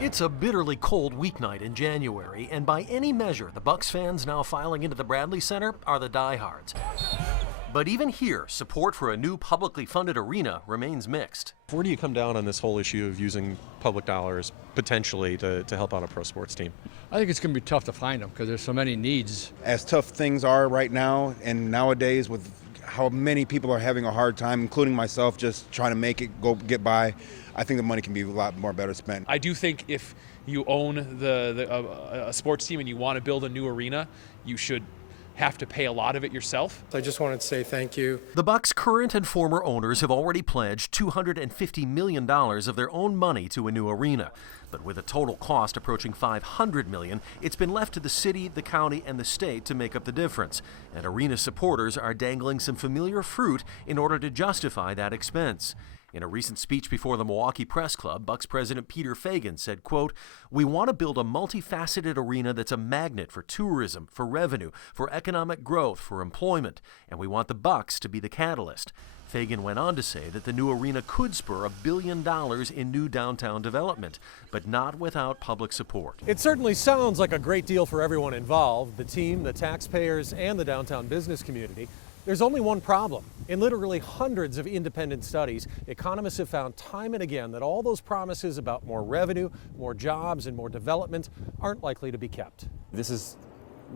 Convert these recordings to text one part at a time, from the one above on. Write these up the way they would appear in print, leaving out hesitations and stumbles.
It's a bitterly cold weeknight in January, and by any measure, the Bucks fans now filing into the Bradley Center are the diehards. But even here, support for a new publicly funded arena remains mixed. Where do you come down on this whole issue of using public dollars potentially to help out a pro sports team? I think it's going to be tough to find them because there's so many needs. As tough things are right now and nowadays with how many people are having a hard time, including myself, just trying to make it get by, I think the money can be a lot more better spent. I do think if you own a sports team and you want to build a new arena, you should have to pay a lot of it yourself. I just wanted to say thank you. The Bucks' current and former owners have already pledged $250 million of their own money to a new arena. But with a total cost approaching $500 million, it's been left to the city, the county, and the state to make up the difference. And arena supporters are dangling some familiar fruit in order to justify that expense. In a recent speech before the Milwaukee Press Club, Bucks president Peter Feigin said, quote, "We want to build a multifaceted arena that's a magnet for tourism, for revenue, for economic growth, for employment, and we want the Bucks to be the catalyst." Feigin went on to say that the new arena could spur $1 billion in new downtown development, but not without public support. It certainly sounds like a great deal for everyone involved, the team, the taxpayers, and the downtown business community. There's only one problem. In literally hundreds of independent studies, economists have found time and again that all those promises about more revenue, more jobs, and more development aren't likely to be kept. This is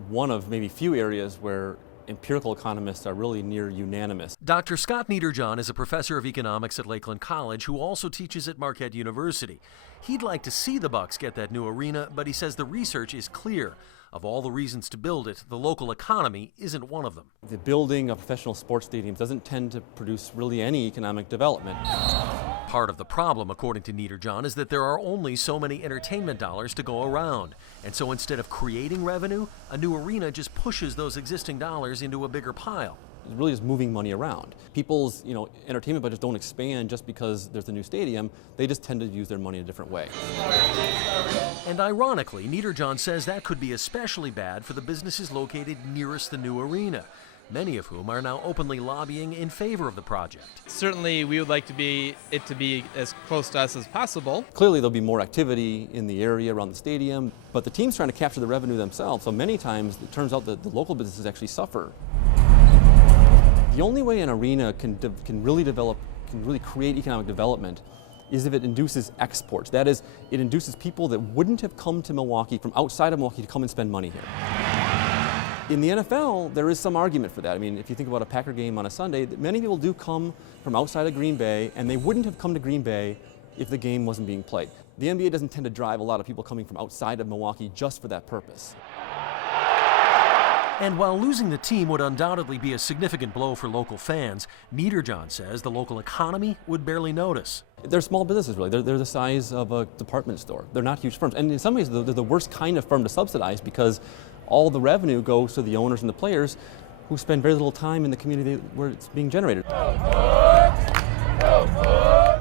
one of maybe few areas where empirical economists are really near unanimous. Dr. Scott Niederjohn is a professor of economics at Lakeland College who also teaches at Marquette University. He'd like to see the Bucks get that new arena, but he says the research is clear. Of all the reasons to build it, the local economy isn't one of them. The building of professional sports stadiums doesn't tend to produce really any economic development. Part of the problem, according to Niederjohn, is that there are only so many entertainment dollars to go around. And so instead of creating revenue, a new arena just pushes those existing dollars into a bigger pile. It really is moving money around. People's entertainment budgets don't expand just because there's a new stadium. They just tend to use their money in a different way. And ironically, Niederjohn says that could be especially bad for the businesses located nearest the new arena, many of whom are now openly lobbying in favor of the project. Certainly, we would like to be as close to us as possible. Clearly, there'll be more activity in the area around the stadium, but the team's trying to capture the revenue themselves, so many times it turns out that the local businesses actually suffer. The only way an arena can really create economic development is if it induces exports. That is, it induces people that wouldn't have come to Milwaukee from outside of Milwaukee to come and spend money here. In the NFL, there is some argument for that. I mean, if you think about a Packer game on a Sunday, many people do come from outside of Green Bay, and they wouldn't have come to Green Bay if the game wasn't being played. The NBA doesn't tend to drive a lot of people coming from outside of Milwaukee just for that purpose. And while losing the team would undoubtedly be a significant blow for local fans, Niederjohn says the local economy would barely notice. They're small businesses, really. They're the size of a department store. They're not huge firms. And in some ways, they're the worst kind of firm to subsidize because all the revenue goes to the owners and the players who spend very little time in the community where it's being generated.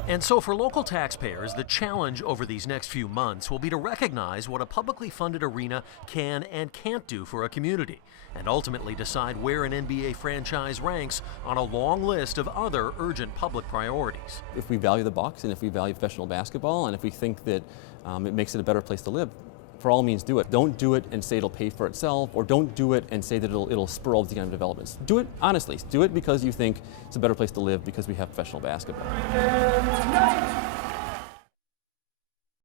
And so for local taxpayers, the challenge over these next few months will be to recognize what a publicly funded arena can and can't do for a community, and ultimately decide where an NBA franchise ranks on a long list of other urgent public priorities. If we value the Bucks and if we value professional basketball and if we think that it makes it a better place to live, for all means do it. Don't do it and say it'll pay for itself, or don't do it and say that it'll spur all the economic developments. Do it honestly. Do it because you think it's a better place to live because we have professional basketball.